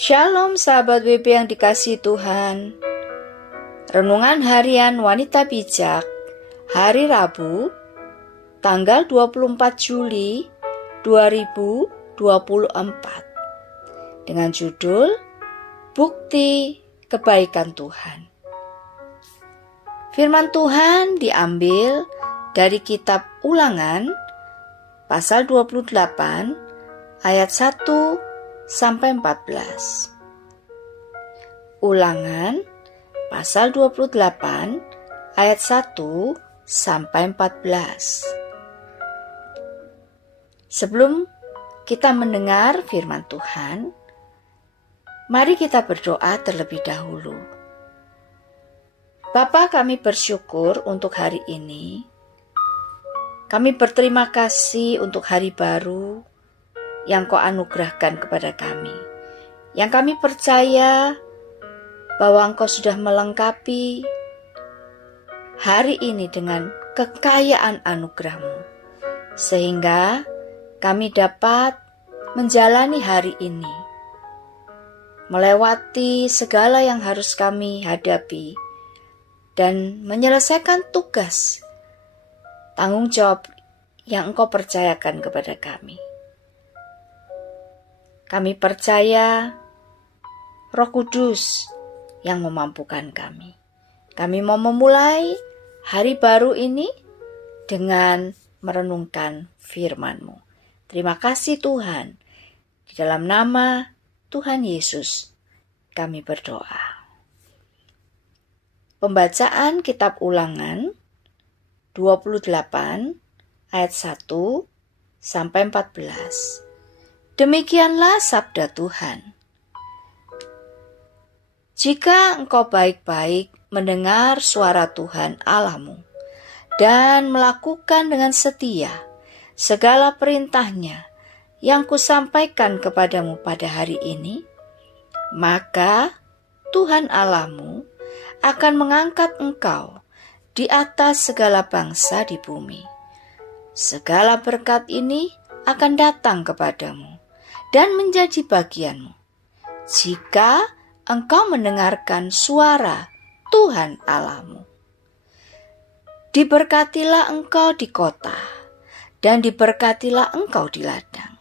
Shalom sahabat WP yang dikasihi Tuhan. Renungan harian wanita bijak hari Rabu tanggal 24 Juli 2024 dengan judul Bukti Kebaikan Tuhan. Firman Tuhan diambil dari kitab Ulangan pasal 28 ayat 1 sampai 14. Ulangan pasal 28 ayat 1 sampai 14. Sebelum kita mendengar firman Tuhan, mari kita berdoa terlebih dahulu. Bapa, kami bersyukur untuk hari ini. Kami berterima kasih untuk hari baru yang Kau anugerahkan kepada kami, yang kami percaya bahwa Engkau sudah melengkapi hari ini dengan kekayaan anugerah-Mu, sehingga kami dapat menjalani hari ini, melewati segala yang harus kami hadapi, dan menyelesaikan tugas, tanggung jawab yang Engkau percayakan kepada kami. Kami percaya Roh Kudus yang memampukan kami. Kami mau memulai hari baru ini dengan merenungkan firman-Mu. Terima kasih Tuhan. Di dalam nama Tuhan Yesus kami berdoa. Pembacaan kitab Ulangan 28 ayat 1 sampai 14. Demikianlah sabda Tuhan. Jika engkau baik-baik mendengar suara Tuhan Allahmu dan melakukan dengan setia segala perintahnya yang kusampaikan kepadamu pada hari ini, maka Tuhan Allahmu akan mengangkat engkau di atas segala bangsa di bumi. Segala berkat ini akan datang kepadamu dan menjadi bagianmu jika engkau mendengarkan suara Tuhan Allahmu. Diberkatilah engkau di kota, dan diberkatilah engkau di ladang.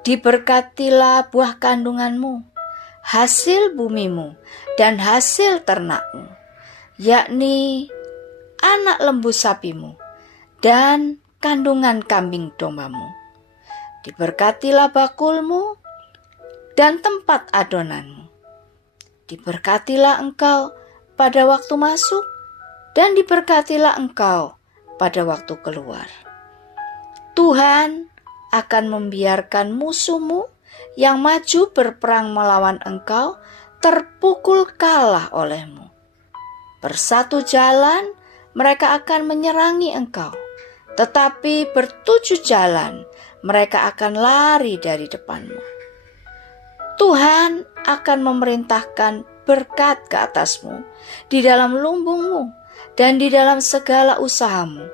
Diberkatilah buah kandunganmu, hasil bumimu, dan hasil ternakmu, yakni anak lembu sapimu, dan kandungan kambing dombamu. Diberkatilah bakulmu dan tempat adonanmu. Diberkatilah engkau pada waktu masuk dan diberkatilah engkau pada waktu keluar. Tuhan akan membiarkan musuhmu yang maju berperang melawan engkau terpukul kalah olehmu. Bersatu jalan mereka akan menyerangi engkau, tetapi bertujuh jalan mereka akan lari dari depanmu. Tuhan akan memerintahkan berkat ke atasmu di dalam lumbungmu dan di dalam segala usahamu.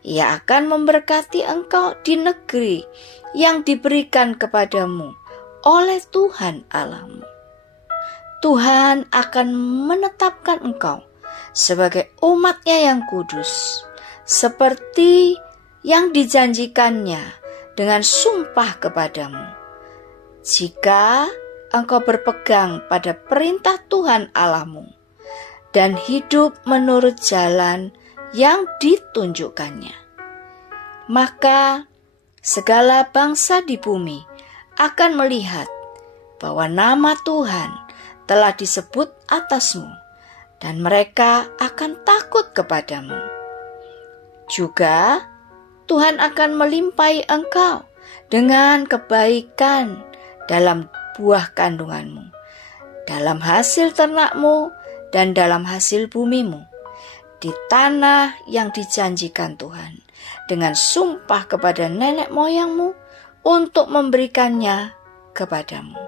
Ia akan memberkati engkau di negeri yang diberikan kepadamu oleh Tuhan Allahmu. Tuhan akan menetapkan engkau sebagai umat-Nya yang kudus, seperti yang dijanjikannya dengan sumpah kepadamu. Jika engkau berpegang pada perintah Tuhan Allahmu dan hidup menurut jalan yang ditunjukkannya, maka segala bangsa di bumi akan melihat bahwa nama Tuhan telah disebut atasmu dan mereka akan takut kepadamu. Juga Tuhan akan melimpahi engkau dengan kebaikan dalam buah kandunganmu, dalam hasil ternakmu, dan dalam hasil bumimu, di tanah yang dijanjikan Tuhan dengan sumpah kepada nenek moyangmu untuk memberikannya kepadamu.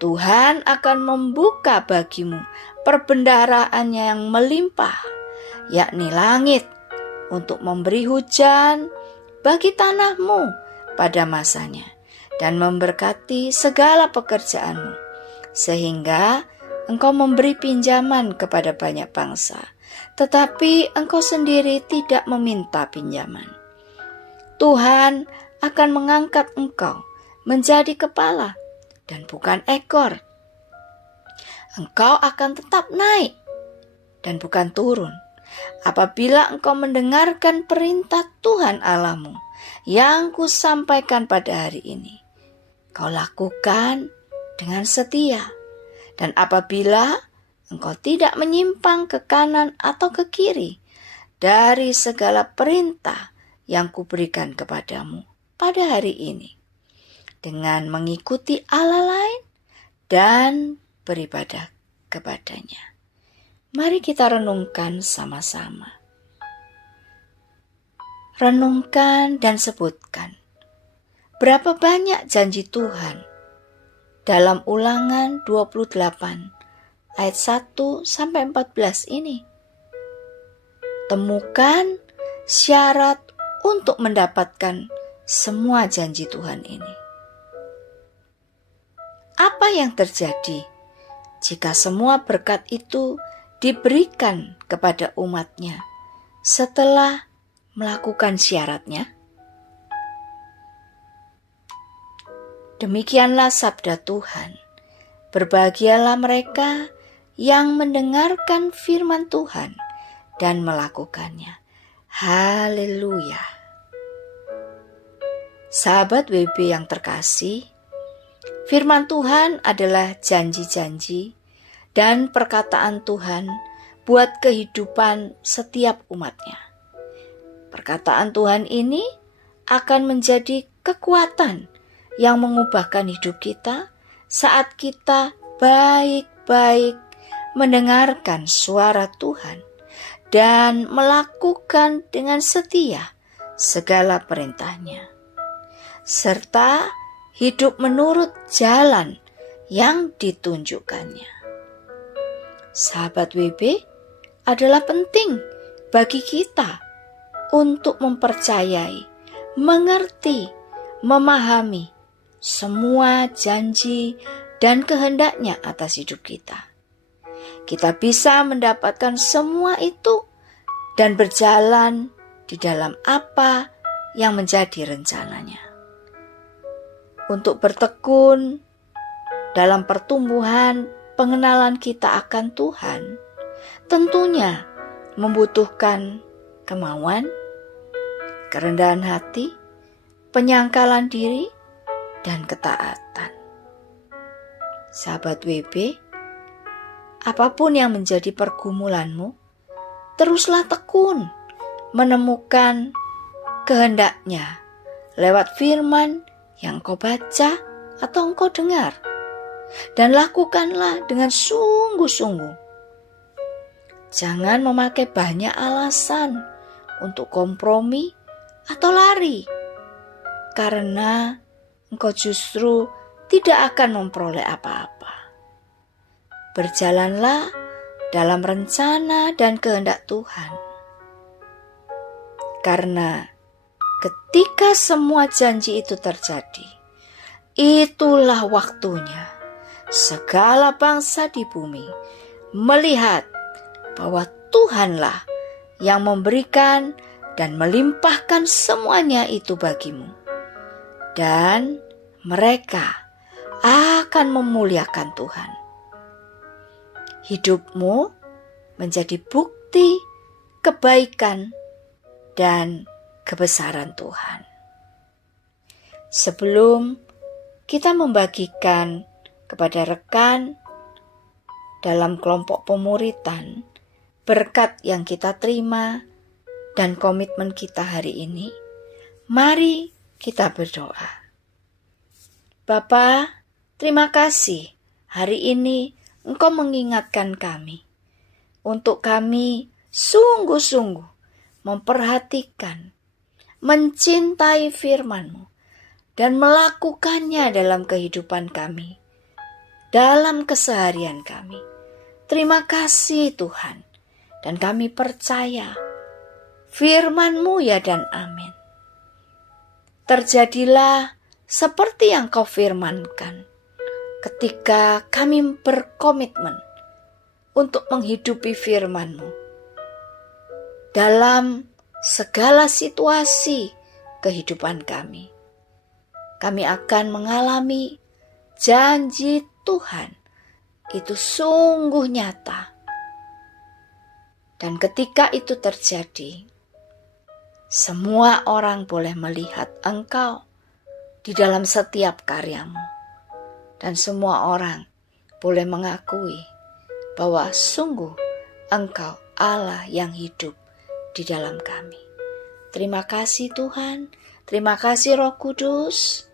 Tuhan akan membuka bagimu perbendaharaannya yang melimpah, yakni langit, untuk memberi hujan bagi tanahmu pada masanya dan memberkati segala pekerjaanmu sehingga engkau memberi pinjaman kepada banyak bangsa, tetapi engkau sendiri tidak meminta pinjaman. Tuhan akan mengangkat engkau menjadi kepala dan bukan ekor. Engkau akan tetap naik dan bukan turun apabila engkau mendengarkan perintah Tuhan Allahmu yang kusampaikan pada hari ini. Kau lakukan dengan setia. Dan apabila engkau tidak menyimpang ke kanan atau ke kiri dari segala perintah yang kuberikan kepadamu pada hari ini, dengan mengikuti Allah lain dan beribadah kepadanya. Mari kita renungkan sama-sama. Renungkan dan sebutkan berapa banyak janji Tuhan dalam Ulangan 28 ayat 1-14 ini. Temukan syarat untuk mendapatkan semua janji Tuhan ini. Apa yang terjadi jika semua berkat itu diberikan kepada umatnya setelah melakukan syaratnya? Demikianlah sabda Tuhan. Berbahagialah mereka yang mendengarkan firman Tuhan dan melakukannya. Haleluya. Sahabat WB yang terkasih, firman Tuhan adalah janji-janji dan perkataan Tuhan buat kehidupan setiap umatnya. Perkataan Tuhan ini akan menjadi kekuatan yang mengubahkan hidup kita saat kita baik-baik mendengarkan suara Tuhan dan melakukan dengan setia segala perintahnya, serta hidup menurut jalan yang ditunjukkannya. Sahabat WB, adalah penting bagi kita untuk mempercayai, mengerti, memahami semua janji dan kehendaknya atas hidup kita. Kita bisa mendapatkan semua itu dan berjalan di dalam apa yang menjadi rencananya. Untuk bertekun dalam pertumbuhan pengenalan kita akan Tuhan, tentunya membutuhkan kemauan, kerendahan hati, penyangkalan diri, dan ketaatan. Sahabat WB, apapun yang menjadi pergumulanmu, teruslah tekun menemukan kehendaknya lewat firman yang kau baca atau engkau dengar, dan lakukanlah dengan sungguh-sungguh. Jangan memakai banyak alasan untuk kompromi atau lari, karena engkau justru tidak akan memperoleh apa-apa. Berjalanlah dalam rencana dan kehendak Tuhan. Karena ketika semua janji itu terjadi, itulah waktunya segala bangsa di bumi melihat bahwa Tuhanlah yang memberikan dan melimpahkan semuanya itu bagimu. Dan mereka akan memuliakan Tuhan. Hidupmu menjadi bukti kebaikan dan kebesaran Tuhan. Sebelum kita membagikan kepada rekan dalam kelompok pemuritan berkat yang kita terima dan komitmen kita hari ini, mari kita berdoa. Bapa, terima kasih hari ini Engkau mengingatkan kami untuk kami sungguh-sungguh memperhatikan, mencintai firman-Mu dan melakukannya dalam kehidupan kami, dalam keseharian kami. Terima kasih Tuhan, dan kami percaya firman-Mu ya dan amin. Terjadilah seperti yang Kau firmankan ketika kami berkomitmen untuk menghidupi firman-Mu dalam segala situasi kehidupan kami. Kami akan mengalami janji Tuhan itu sungguh nyata. Dan ketika itu terjadi, semua orang boleh melihat Engkau di dalam setiap karyamu. Dan semua orang boleh mengakui bahwa sungguh Engkau Allah yang hidup di dalam kami. Terima kasih Tuhan, terima kasih Roh Kudus.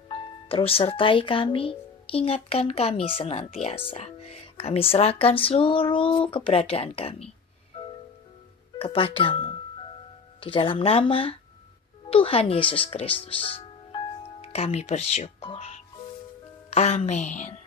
Terus sertai kami, ingatkan kami senantiasa. Kami serahkan seluruh keberadaan kami kepadamu. Di dalam nama Tuhan Yesus Kristus, kami bersyukur. Amin.